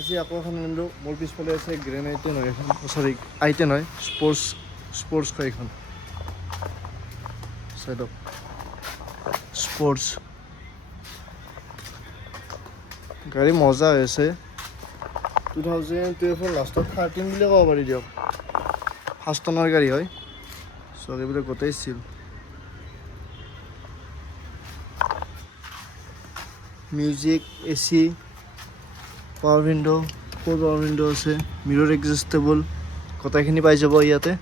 আজি আকৌ এখন আনিলোঁ মোৰ পিছফালে আছে গ্ৰেণ্ড আই10 হয় এখন চৰি i10 হয় স্পৰ্টছ হয় এইখন চাইডক স্পৰ্টছ গাড়ী মজা হৈ আছে 2012 লাষ্টত 13 বুলি ক'ব পাৰি দিয়ক 5 টনৰ গাড়ী হয় চকীবিলাক গোটেই ছিল music AC power window four power window আছে মিৰৰ এডজাষ্টেবল গোটেইখিনি পাই যাব ইয়াতে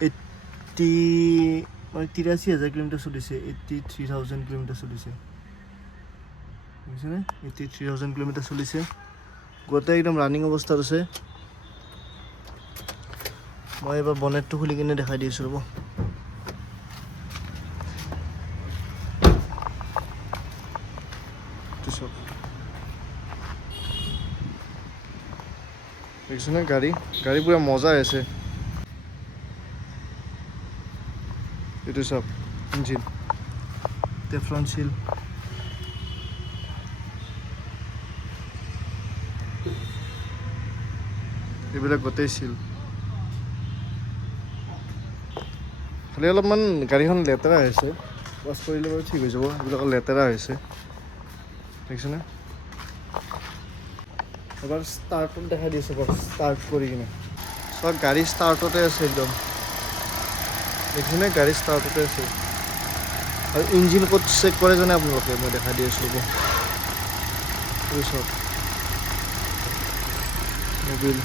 83,000 কিলোমিটাৰ চলিছে 83,000 কিলোমিটাৰ চলিছে বুজিছেনে 83,000 কিলোমিটাৰ চলিছে গোটেই একদম ৰানিং অৱস্থাত আছে মই এবাৰ বনেটটো খুলি কিনে দেখাই দি আছোঁ ৰ'ব দেখিছেনে গাড়ী পুৰা মজা আছে এইটো চাওক ইঞ্জিন টেফলন চিল এইবিলাক গোটেই চিল খালি অলপমান গাড়ীখন লেতেৰা হৈছে ৱাছ কৰিলে বাৰু ঠিক হৈ যাব এইবিলাক লেতেৰা হৈছে দেখিছেনে এবাৰ ষ্টাৰ্টত দেখাই দিছোঁ বাৰু ষ্টাৰ্ট কৰি কিনে চব গাড়ী ষ্টাৰ্টতে আছে একদম দেখিছেনে গাড়ী ষ্টাৰ্টতে আছে আৰু ইঞ্জিন ক'ত চেক কৰে জানে আপোনালোকে মই দেখাই দি আছোঁ ৰ'ব চব মবিল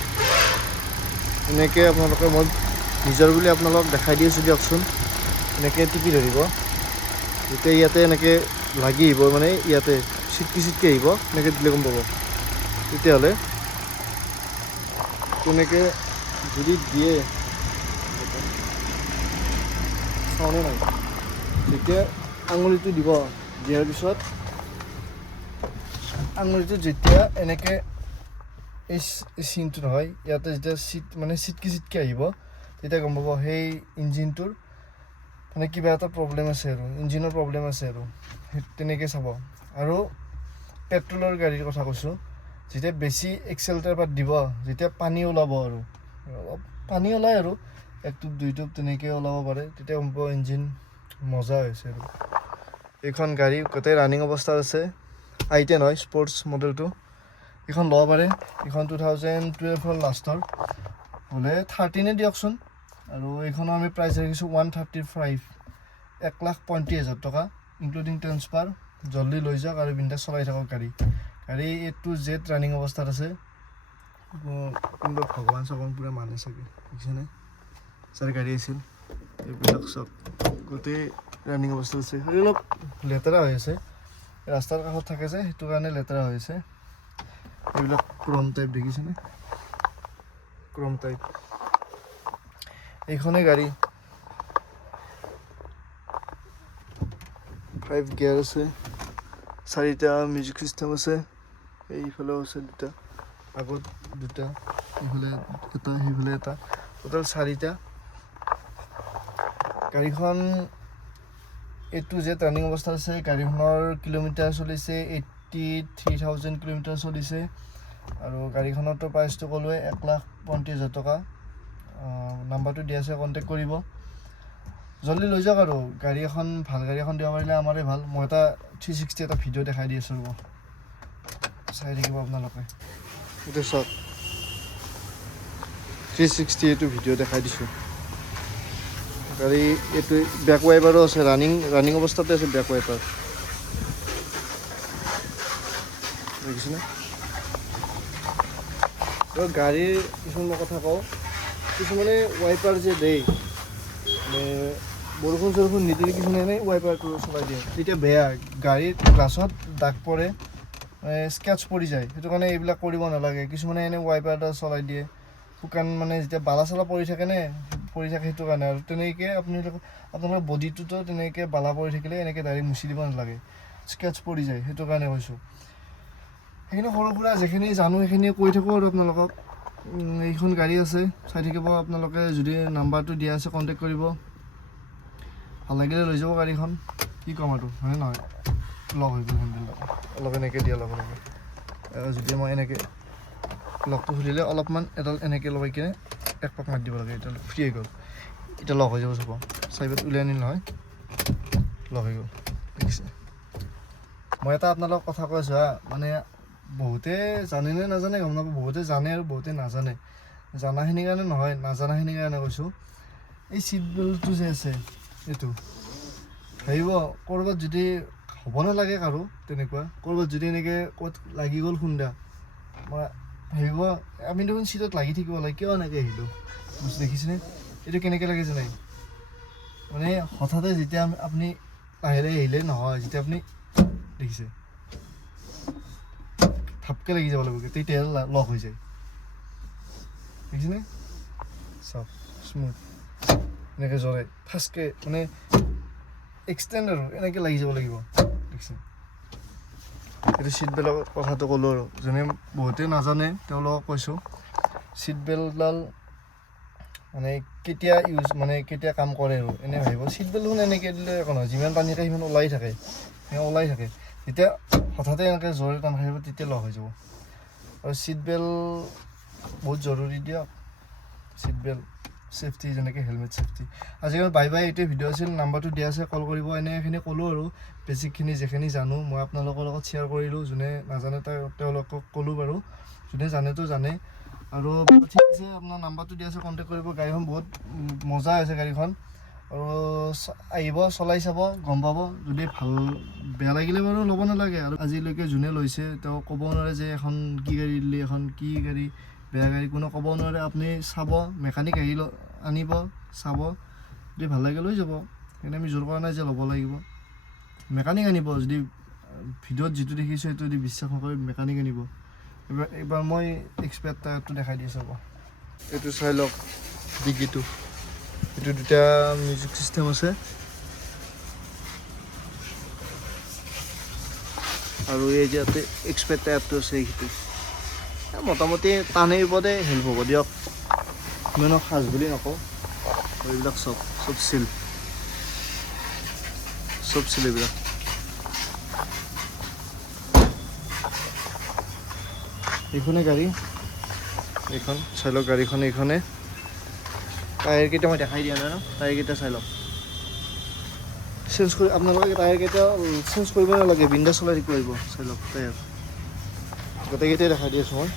এনেকৈ আপোনালোকে মই নিজৰ বুলি আপোনালোকক দেখাই দি আছোঁ দিয়কচোন এনেকৈ টিপি ধৰিব যেতিয়া ইয়াতে এনেকৈ লাগি আহিব মানে ইয়াতে চিটকি আহিব এনেকৈ দিলে গম পাব তেতিয়াহ'লে তেনেকৈ যদি দিয়ে চাউনে নাই যেতিয়া আঙুলিটো দিব দিয়াৰ পিছত আঙুলিটো যেতিয়া এনেকৈ এই চিনটো নহয় ইয়াতে যেতিয়া চিটকি আহিব তেতিয়া গম পাব সেই ইঞ্জিনটোৰ মানে কিবা এটা প্ৰব্লেম আছে আৰু ইঞ্জিনৰ প্ৰব্লেম আছে আৰু তেনেকৈ চাব আৰু পেট্ৰলৰ গাড়ীৰ কথা কৈছোঁ যেতিয়া বেছি এক্সেলেটাৰ পাত দিব যেতিয়া পানী ওলাব আৰু অলপ পানী ওলায় আৰু 1 টোপ 2 টোপ তেনেকৈ ওলাব পাৰে তেতিয়া গম পাব ইঞ্জিন মজা হৈছে আৰু এইখন গাড়ী গোটেই ৰানিং অৱস্থাত আছে i10 হয় স্পৰ্টছ মডেলটো এইখন ল'ব পাৰে এইখন 2012 লাষ্টৰ হ'লে 13 দিয়কচোন আৰু এইখনৰ আমি প্ৰাইচ ৰাখিছোঁ 135 1,35,000 টকা ইনক্লুডিং ট্ৰেন্সফাৰ জল্দি লৈ যাওক আৰু বিন্দাছ চলাই থাকক গাড়ী A to Z ৰানিং অৱস্থাত আছে কিন্তু ভগৱান চগৱান পূৰা মানে চাগে বুজিছেনে চাৰি গাড়ী আছিল এইবিলাক চব গোটেই ৰানিং অৱস্থাত আছে অলপ লেতেৰা হৈ আছে ৰাস্তাৰ কাষত থাকে যে সেইটো কাৰণে লেতেৰা হৈ আছে এইবিলাক ক্ৰম টাইপ দেখিছেনে ক্ৰম টাইপ এইখনেই গাড়ী 5 গিয়াৰ আছে 4টা মিউজিক চিষ্টেম আছে এইফালেও আছে 2টা আগত 2টা এইফালে এটা সেইফালে এটা টোটেল 4টা গাড়ীখন A to Z ৰানিং অৱস্থাত আছে গাড়ীখনৰ কিলোমিটাৰ চলিছে 83,000 কিলোমিটাৰ চলিছে আৰু গাড়ীখনৰতো প্ৰাইচটো ক'লোৱে 1,35,000 টকা নাম্বাৰটো দিয়া আছে কণ্টেক্ট কৰিব জল্দি লৈ যাওক আৰু গাড়ী এখন ভাল গাড়ী এখন দিব পাৰিলে আমাৰে ভাল মই এটা 360 এটা ভিডিঅ' দেখাই দি আছোঁ ৰ'ব চাই থাকিব আপোনালোকে এইটো চাওক 360 এইটো ভিডিঅ' দেখাই দিছোঁ গাড়ী এইটো বেক ৱাইপাৰো আছে ৰানিং অৱস্থাতে আছে বেক ৱাইপাৰ দেখিছেনে গাড়ীৰ কিছুমান কথা কওঁ কিছুমানে ৱাইপাৰ যে দেই বৰষুণ চৰষুণ নিদিলে কিছুমানে ৱাইপাৰটো চলাই দিয়ে তেতিয়া বেয়া গাড়ীত গ্লাছত দাগ পৰে স্কেটচ পৰি যায় সেইটো কাৰণে এইবিলাক কৰিব নালাগে কিছুমানে এনে ৱাইপাৰ এটা চলাই দিয়ে শুকান মানে যেতিয়া বালা চালা পৰি থাকে সেইটো কাৰণে আৰু তেনেকৈ আপোনালোকৰ বডিটোতো তেনেকৈ বালা পৰি থাকিলে এনেকৈ ডাইৰেক্ট মুচি দিব নালাগে স্কেটচ পৰি যায় সেইটো কাৰণে কৈছোঁ সেইখিনি সৰু সুৰা যিখিনি জানো সেইখিনি কৈ থাকোঁ আৰু আপোনালোকক এইখন গাড়ী আছে চাই থাকিব আপোনালোকে যদি নাম্বাৰটো দিয়া আছে কণ্টেক্ট কৰিব ভাল লাগিলে লৈ যাব গাড়ীখন কি ক'ম আৰু হয়নে নহয় লগ হৈ গ'ল হেণ্ডেলডাল অলপ এনেকৈ দিয়া ল'ব লাগে যদি মই এনেকৈ লকটো খুলিলে অলপমান এডাল এনেকৈ লগাই কিনে এক পাক মাৰি দিব লাগে, এতিয়া ফ্ৰী হৈ গ'ল। এতিয়া লক হৈ যাব চাব, চাইডত উলিয়াই আনিল নহয়, লক হৈ গ'ল। দেখিছে? মই এটা আপোনালোকক কথা কৈ আছোঁ হা, মানে বহুতে জানে নে নাজানে গম নাপাওঁ, বহুতে জানে আৰু বহুতে নাজানে। জানাখিনিৰ কাৰণে নহয়, নাজানাখিনিৰ কাৰণে কৈছোঁ। এই চিট বেল্টটো যে আছে এইটো ভাবিব ক'ৰবাত যদি হ'ব নালাগে কাৰো তেনেকুৱা, ক'ৰবাত যদি এনেকৈ ক'ত লাগি গ'ল খুন্দা, মই ভাবিব আমি দেখোন চিটত লাগি থাকিব লাগে, কিয় এনেকৈ আহিলোঁ। বস্তু দেখিছেনে এইটো কেনেকৈ লাগে জানে? মানে হঠাতে যেতিয়া আপুনি লাহে লাহে আহিলে নহয়, যেতিয়া আপুনি দেখিছে থাপকৈ লাগি যাব লাগিব, তেতিয়াহে লক হৈ যায়। দেখিছেনে? চাওক স্মুথ এনেকৈ জ্বলে ফাৰ্ষ্টকৈ, মানে এক্সটেণ্ড আৰু এনেকৈ লাগি যাব লাগিব। দেখিছে? এইটো চিট বেল্টৰ কথাটো ক'লোঁ আৰু যোনে বহুতে নাজানে তেওঁলোকক কৈছোঁ। চিট বেল্টডাল মানে কেতিয়া কেতিয়া কাম কৰে আৰু এনেই ভাবিব চিট বেল্টখন এনেকৈ দিলে একো নহয়, যিমান টানি থাকে সিমান ওলাই থাকে, ওলাই থাকে। যেতিয়া হঠাতে এনেকৈ জোৰে টান খাব তেতিয়া লক হৈ যাব। আৰু চিট বেল্ট বহুত জৰুৰী দিয়ক, চিট বেল্ট চেফটি, যেনেকৈ হেলমেট চেফটি। আজিকালি বাই এইটোৱে ভিডিঅ' আছিল, নাম্বাৰটো দিয়া আছে, কল কৰিব। এনেখিনি ক'লোঁ আৰু বেছিকখিনি যিখিনি জানো মই আপোনালোকৰ লগত শ্বেয়াৰ কৰিলোঁ। যোনে নাজানে তেওঁলোকক ক'লোঁ বাৰু, যোনে জানেতো জানে। আৰু ঠিক আছে, আপোনাৰ নাম্বাৰটো দিয়া আছে, কণ্টেক্ট কৰিব। গাড়ীখন বহুত মজা হৈছে গাড়ীখন, আৰু আহিব চলাই চাব, গম পাব। যদি ভাল বেয়া লাগিলে বাৰু ল'ব নালাগে। আৰু আজিলৈকে যোনে লৈছে তেওঁ ক'ব নোৱাৰে যে এখন কি গাড়ী দিলে, এখন কি গাড়ী বেয়া গাড়ী, কোনো ক'ব নোৱাৰে। আপুনি চাব, মেকানিক আনিব, চাব, যদি ভাল লাগে লৈ যাব। সেইকাৰণে আমি জোৰ কৰা নাই যে ল'ব লাগিব। মেকানিক আনিব, যদি ভিডিঅ'ত যিটো দেখিছোঁ সেইটো যদি বিশ্বাস নকৰে মেকানিক আনিব। এইবাৰ মই এক্সপাৰ্ট টায়াৰটো দেখাই দি চাব। এইটো চাই লওক ডিগিটো, এইটো দুটা মিউজিক চিষ্টেম আছে, আৰু এই যে ইয়াতে এক্সপাৰ্ট টায়াৰটো আছে এইটো মোটামুটি টানেই ওপৰতে হেল্প হ'ব দিয়ক, ইমানো সাজ বুলি নকওঁ। এইবিলাক চব চিল, এইবিলাক। এইখনে গাড়ী, এইখন চাই লওক গাড়ীখন। এইখনে টায়াৰকেইটা মই দেখাই দিয়া নাই ন, টায়াৰকেইটা চাই লওক। চেঞ্জ কৰি আপোনালোকে টায়াৰকেইটা চেঞ্জ কৰিব নালাগে, বিন্দাছ চলাই থাকিব লাগিব। চাই লওক টায়াৰ গোটেইকেইটাই দেখাই দি আছোঁ মই,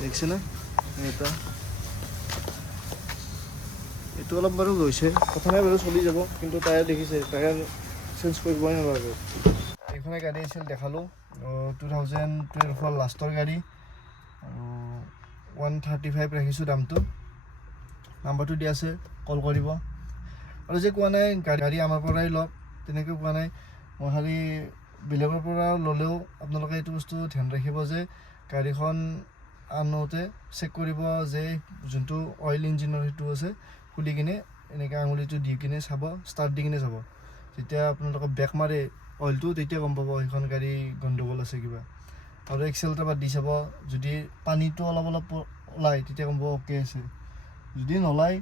দেখিছেনে? এইটো অলপ বাৰু গৈছে, কথা নাই বাৰু, চলি যাব। কিন্তু টায়াৰ দেখিছে, টায়াৰ চেঞ্জ কৰিবই নালাগে। এইখনে গাড়ী আছিল, দেখালোঁ 2012 লাষ্টৰ গাড়ী, আৰু 135 ৰাখিছোঁ দামটো। নাম্বাৰটো দিয়া আছে, কল কৰিব। আৰু যে কোৱা নাই গাড়ী আমাৰ পৰাই লওক, তেনেকৈ কোৱা নাই। মই খালি বেলেগৰ পৰা ল'লেও আপোনালোকে এইটো বস্তু ধ্যান ৰাখিব যে গাড়ীখন আনোতে চেক কৰিব যে যোনটো অইল ইঞ্জিনৰ সেইটো আছে, খুলি কিনে এনেকৈ আঙুলিটো দি কিনে চাব, ষ্টাৰ্ট দি কিনে চাব। যেতিয়া আপোনালোকে ব্ৰেক মাৰে অইলটো, তেতিয়া গম পাব সেইখন গাড়ী গণ্ডগোল আছে কিবা। আৰু এক্সেলেটাৰ দি চাব, যদি পানীটো অলপ অলপ ওলায় তেতিয়া গম পাব অ'কে আছে। যদি নোলায়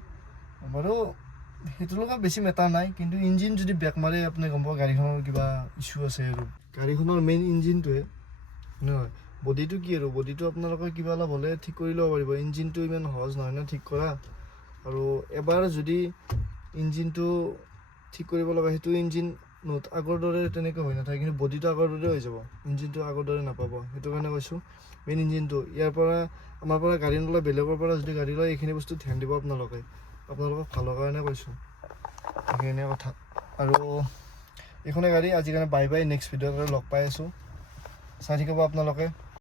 বাৰু সেইটোৰ লগত বেছি মেটাৰ নাই, কিন্তু ইঞ্জিন যদি ব্ৰেক মাৰে আপুনি গম পাব গাড়ীখনৰ কিবা ইছ্যু আছে। আৰু গাড়ীখনৰ মেইন ইঞ্জিনটোৱে নহয়, বডিটো কি আৰু বডিটো আপোনালোকৰ কিবা অলপ হ'লে ঠিক কৰি ল'ব পাৰিব। ইঞ্জিনটো ইমান সহজ নহয় ন ঠিক কৰা। আৰু এবাৰ যদি ইঞ্জিনটো ঠিক কৰিব লগা, সেইটো ইঞ্জিন আগৰ দৰে তেনেকৈ হৈ নাথাকে, কিন্তু বডিটো আগৰ দৰে হৈ যাব, ইঞ্জিনটো আগৰ দৰে নাপাব। সেইটো কাৰণে কৈছোঁ মেইন ইঞ্জিনটো। ইয়াৰ পৰা আমাৰ পৰা গাড়ী নলয়, বেলেগৰ পৰা যদি গাড়ী লয় এইখিনি বস্তু ধ্যান দিব আপোনালোকক ভালৰ কাৰণে কৈছোঁ, সেইখিনিয়ে কথা। আৰু এইখনে গাড়ী। আজিকাৰণে বাই বাই, নেক্সট ভিডিঅ'ত লগ পাই আছোঁ, চাই থাকিব আপোনালোকে।